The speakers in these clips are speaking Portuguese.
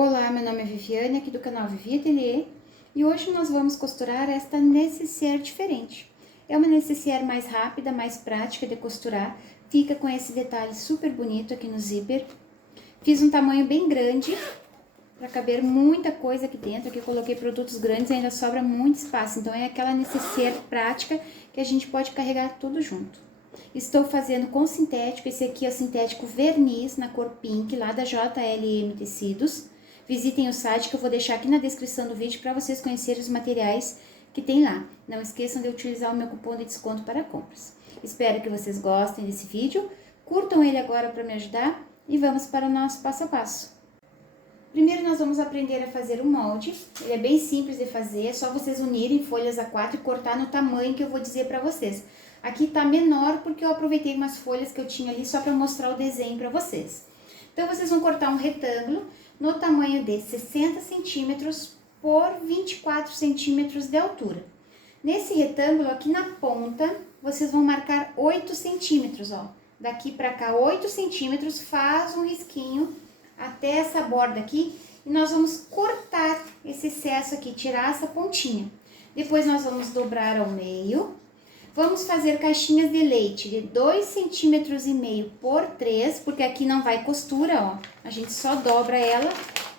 Olá, meu nome é Viviane, aqui do canal Vivi Atelier, e hoje nós vamos costurar esta nécessaire diferente. É uma nécessaire mais rápida, mais prática de costurar, fica com esse detalhe super bonito aqui no zíper. Fiz um tamanho bem grande, para caber muita coisa aqui dentro, aqui eu coloquei produtos grandes e ainda sobra muito espaço, então é aquela nécessaire prática que a gente pode carregar tudo junto. Estou fazendo com sintético, esse aqui é o sintético verniz na cor pink, lá da JLM Tecidos. Visitem o site que eu vou deixar aqui na descrição do vídeo para vocês conhecerem os materiais que tem lá. Não esqueçam de utilizar o meu cupom de desconto para compras. Espero que vocês gostem desse vídeo, curtam ele agora para me ajudar e vamos para o nosso passo a passo. Primeiro nós vamos aprender a fazer o molde, ele é bem simples de fazer, é só vocês unirem folhas A4 e cortar no tamanho que eu vou dizer para vocês. Aqui tá menor porque eu aproveitei umas folhas que eu tinha ali só para mostrar o desenho para vocês. Então vocês vão cortar um retângulo no tamanho de 60 centímetros por 24 centímetros de altura. Nesse retângulo aqui na ponta, vocês vão marcar 8 centímetros, ó. Daqui para cá 8 centímetros, faz um risquinho até essa borda aqui e nós vamos cortar esse excesso aqui, tirar essa pontinha. Depois nós vamos dobrar ao meio. Vamos fazer caixinhas de leite de 2,5 centímetros por 3, porque aqui não vai costura, ó. A gente só dobra ela,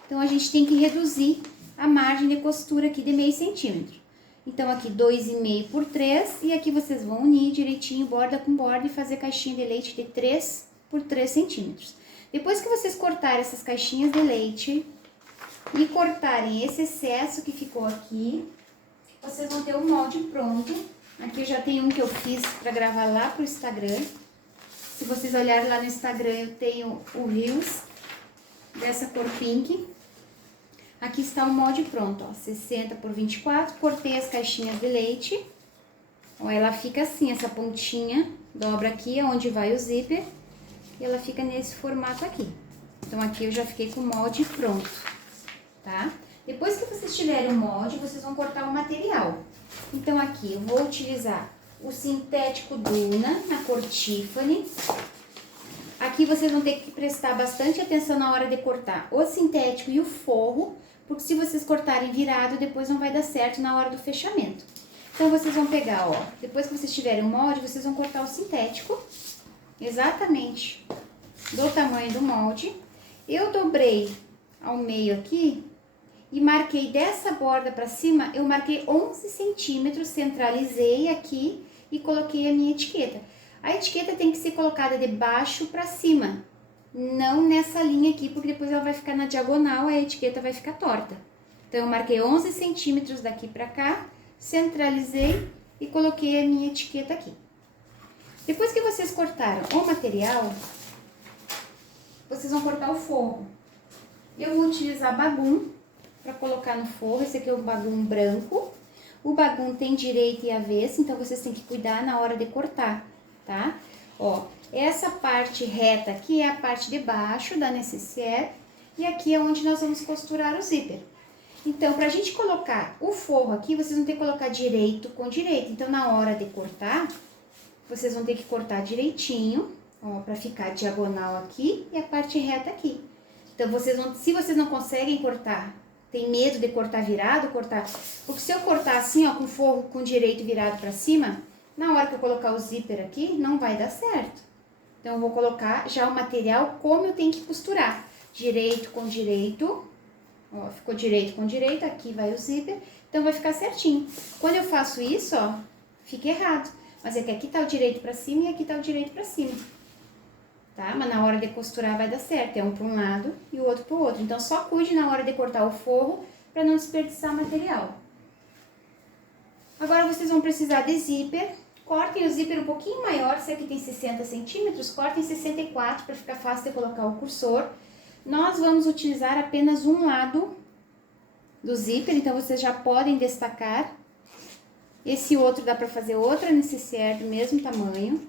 então a gente tem que reduzir a margem de costura aqui de meio centímetro. Então aqui 2,5 por 3 e aqui vocês vão unir direitinho borda com borda e fazer caixinha de leite de 3 por 3 centímetros. Depois que vocês cortarem essas caixinhas de leite e cortarem esse excesso que ficou aqui, vocês vão ter o molde pronto. Aqui eu já tenho um que eu fiz para gravar lá pro Instagram. Se vocês olharem lá no Instagram, eu tenho o Reels dessa cor pink. Aqui está o molde pronto, ó, 60 por 24. Cortei as caixinhas de leite. Ó, ela fica assim, essa pontinha, dobra aqui onde vai o zíper. E ela fica nesse formato aqui. Então, aqui eu já fiquei com o molde pronto, tá? Depois que vocês tiverem o molde, vocês vão cortar o material. Então, aqui eu vou utilizar o sintético Duna, na cor Tiffany. Aqui vocês vão ter que prestar bastante atenção na hora de cortar o sintético e o forro, porque se vocês cortarem virado, depois não vai dar certo na hora do fechamento. Então, vocês vão pegar, ó, depois que vocês tiverem o molde, vocês vão cortar o sintético, exatamente do tamanho do molde. Eu dobrei ao meio aqui e marquei dessa borda para cima, eu marquei 11 centímetros, centralizei aqui e coloquei a minha etiqueta. A etiqueta tem que ser colocada de baixo para cima, não nessa linha aqui, porque depois ela vai ficar na diagonal, a etiqueta vai ficar torta. Então, eu marquei 11 centímetros daqui para cá, centralizei e coloquei a minha etiqueta aqui. Depois que vocês cortaram o material, vocês vão cortar o forro. Eu vou utilizar bagum para colocar no forro. Esse aqui é o bagum branco. O bagum tem direita e avesso, então vocês têm que cuidar na hora de cortar, tá? Ó, essa parte reta aqui é a parte de baixo da nécessaire e aqui é onde nós vamos costurar o zíper. Então, pra gente colocar o forro aqui, vocês vão ter que colocar direito com direito. Então, na hora de cortar, vocês vão ter que cortar direitinho, ó, pra ficar diagonal aqui e a parte reta aqui. Então, se vocês não conseguem cortar, tem medo de cortar virado, porque se eu cortar assim, ó, com o forro com direito virado pra cima, na hora que eu colocar o zíper aqui, não vai dar certo. Então, eu vou colocar já o material como eu tenho que costurar. Direito com direito, ó, ficou direito com direito, aqui vai o zíper, então vai ficar certinho. Quando eu faço isso, ó, fica errado. Mas é que aqui tá o direito pra cima e aqui tá o direito pra cima, tá? Mas na hora de costurar vai dar certo, é um pra um lado e o outro pro outro. Então, só cuide na hora de cortar o forro pra não desperdiçar material. Agora, vocês vão precisar de zíper. Cortem o zíper um pouquinho maior, esse aqui tem 60 centímetros, cortem 64 pra ficar fácil de colocar o cursor. Nós vamos utilizar apenas um lado do zíper, então vocês já podem destacar. Esse outro dá pra fazer outra nécessaire do mesmo tamanho.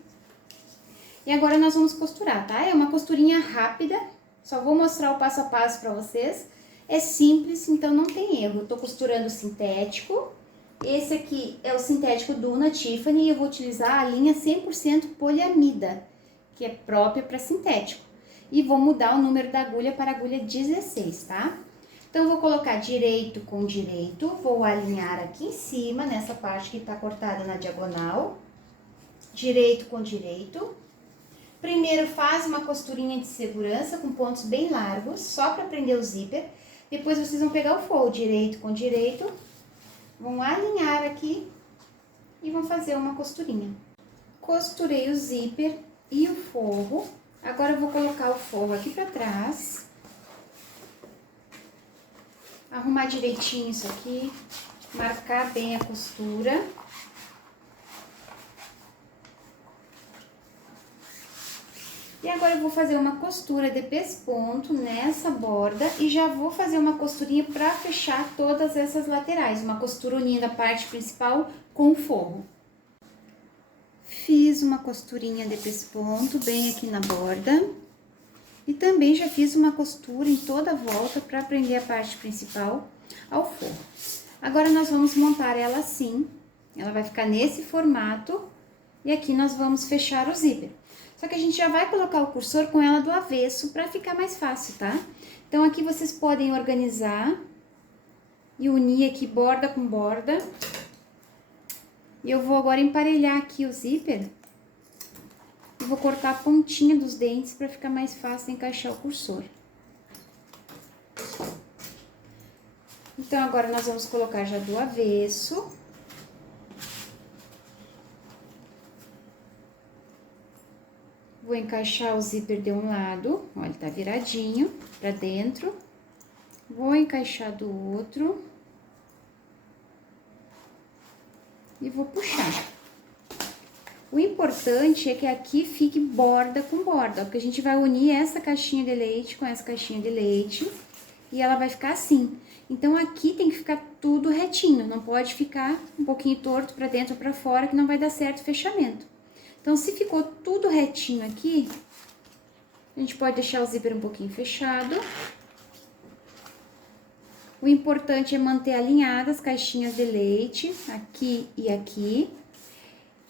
E agora nós vamos costurar, tá? É uma costurinha rápida, só vou mostrar o passo a passo pra vocês. É simples, então não tem erro. Eu tô costurando o sintético. Esse aqui é o sintético Duna Tiffany e eu vou utilizar a linha 100% poliamida, que é própria para sintético. E vou mudar o número da agulha para a agulha 16, tá? Então, eu vou colocar direito com direito, vou alinhar aqui em cima, nessa parte que tá cortada na diagonal, direito com direito. Primeiro, faz uma costurinha de segurança com pontos bem largos, só para prender o zíper. Depois, vocês vão pegar o forro direito com direito, vão alinhar aqui e vão fazer uma costurinha. Costurei o zíper e o forro. Agora, eu vou colocar o forro aqui para trás. Arrumar direitinho isso aqui, marcar bem a costura. E agora eu vou fazer uma costura de pesponto nessa borda e já vou fazer uma costurinha para fechar todas essas laterais, uma costura unindo a parte principal com o forro. Fiz uma costurinha de pesponto bem aqui na borda. E também já fiz uma costura em toda a volta para prender a parte principal ao forro. Agora, nós vamos montar ela assim. Ela vai ficar nesse formato. E aqui nós vamos fechar o zíper. Só que a gente já vai colocar o cursor com ela do avesso para ficar mais fácil, tá? Então, aqui vocês podem organizar e unir aqui borda com borda. E eu vou agora emparelhar aqui o zíper. E vou cortar a pontinha dos dentes para ficar mais fácil de encaixar o cursor. Então, agora nós vamos colocar já do avesso. Vou encaixar o zíper de um lado, ó, ele tá viradinho pra dentro. Vou encaixar do outro. E vou puxar. O importante é que aqui fique borda com borda, porque a gente vai unir essa caixinha de leite com essa caixinha de leite e ela vai ficar assim. Então, aqui tem que ficar tudo retinho, não pode ficar um pouquinho torto pra dentro ou pra fora, que não vai dar certo o fechamento. Então, se ficou tudo retinho aqui, a gente pode deixar o zíper um pouquinho fechado. O importante é manter alinhadas as caixinhas de leite, aqui e aqui.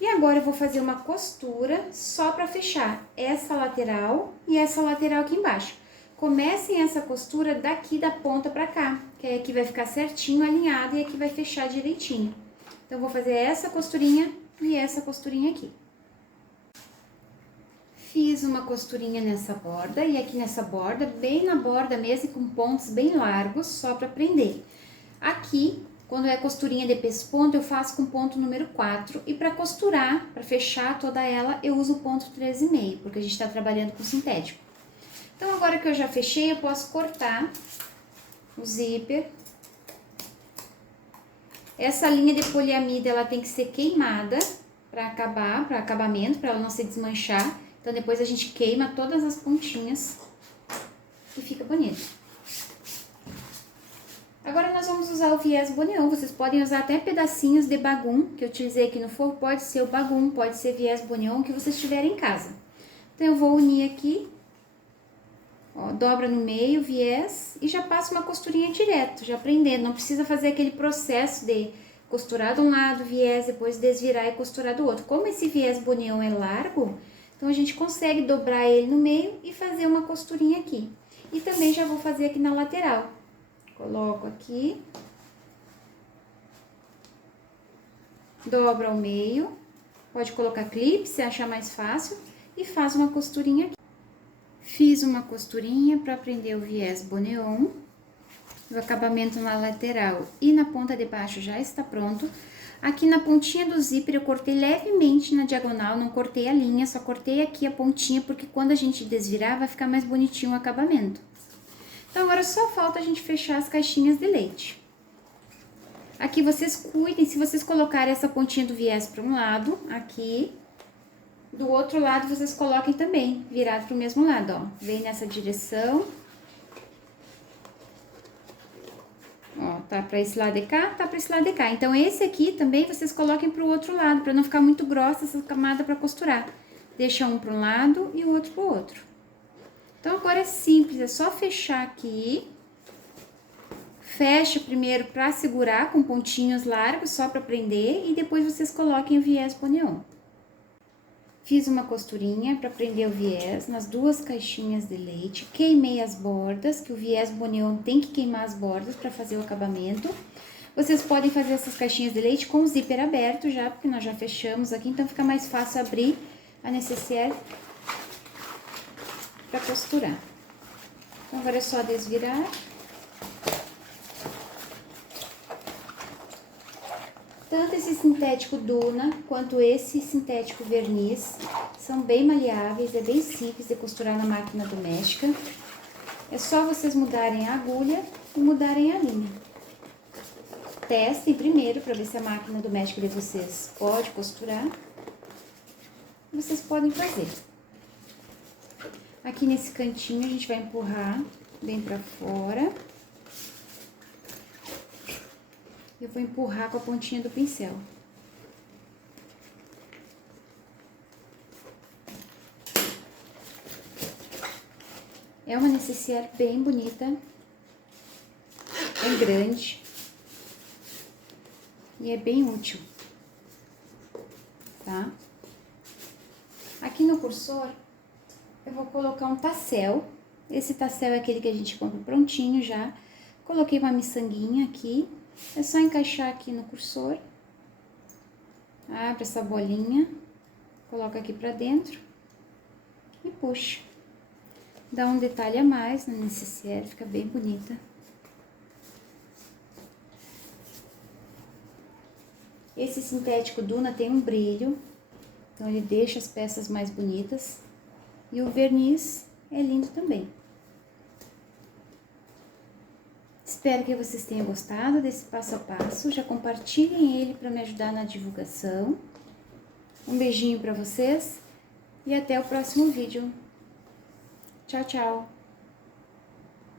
E agora, eu vou fazer uma costura só para fechar essa lateral e essa lateral aqui embaixo. Comecem essa costura daqui da ponta para cá, que aí aqui vai ficar certinho alinhado e aqui vai fechar direitinho. Então, eu vou fazer essa costurinha e essa costurinha aqui. Fiz uma costurinha nessa borda e aqui nessa borda, bem na borda mesmo, com pontos bem largos, só para prender. Aqui, quando é costurinha de pesponto, eu faço com ponto número 4. E para costurar, para fechar toda ela, eu uso o ponto 13,5, porque a gente está trabalhando com sintético. Então, agora que eu já fechei, eu posso cortar o zíper. Essa linha de poliamida, ela tem que ser queimada para acabar, para acabamento, para ela não se desmanchar. Então, depois a gente queima todas as pontinhas e fica bonito. Agora, nós vamos usar o viés boneon. Vocês podem usar até pedacinhos de bagum, que eu utilizei aqui no forro. Pode ser o bagum, pode ser viés boneon, que vocês tiverem em casa. Então, eu vou unir aqui, ó, dobra no meio, viés, e já passo uma costurinha direto, já prendendo. Não precisa fazer aquele processo de costurar de um lado, viés, depois desvirar e costurar do outro. Como esse viés boneon é largo, então a gente consegue dobrar ele no meio e fazer uma costurinha aqui. E também já vou fazer aqui na lateral. Coloco aqui, dobra ao meio, pode colocar clipe se achar mais fácil e faz uma costurinha aqui. Fiz uma costurinha para prender o viés boneon, o acabamento na lateral e na ponta de baixo já está pronto. Aqui na pontinha do zíper eu cortei levemente na diagonal, não cortei a linha, só cortei aqui a pontinha, porque quando a gente desvirar vai ficar mais bonitinho o acabamento. Então, agora só falta a gente fechar as caixinhas de leite. Aqui vocês cuidem, se vocês colocarem essa pontinha do viés para um lado, aqui, do outro lado vocês coloquem também, virado para o mesmo lado, ó. Vem nessa direção. Ó, tá para esse lado de cá, tá para esse lado de cá. Então, esse aqui também vocês coloquem para o outro lado, para não ficar muito grossa essa camada para costurar. Deixa um para um lado e o outro para o outro. Então, agora é simples, é só fechar aqui. Fecha primeiro para segurar com pontinhos largos, só para prender, e depois vocês coloquem o viés boneon. Fiz uma costurinha para prender o viés nas 2 caixinhas de leite. Queimei as bordas, que o viés boneon tem que queimar as bordas para fazer o acabamento. Vocês podem fazer essas caixinhas de leite com o zíper aberto já, porque nós já fechamos aqui, então fica mais fácil abrir a necessaire para costurar. Então, agora é só desvirar. Tanto esse sintético Duna quanto esse sintético verniz são bem maleáveis, é bem simples de costurar na máquina doméstica. É só vocês mudarem a agulha e mudarem a linha. Testem primeiro para ver se a máquina doméstica de vocês pode costurar. Vocês podem fazer. Aqui nesse cantinho a gente vai empurrar bem para fora. Eu vou empurrar com a pontinha do pincel. É uma necessaire bem bonita, é grande e é bem útil, tá? Aqui no cursor, eu vou colocar um tassel. Esse tassel é aquele que a gente compra prontinho já. Coloquei uma miçanguinha aqui. É só encaixar aqui no cursor. Abre essa bolinha, coloca aqui pra dentro e puxa. Dá um detalhe a mais na necessaire, fica bem bonita. Esse sintético Duna tem um brilho, então ele deixa as peças mais bonitas. E o verniz é lindo também. Espero que vocês tenham gostado desse passo a passo. Já compartilhem ele para me ajudar na divulgação. Um beijinho para vocês e até o próximo vídeo. Tchau, tchau!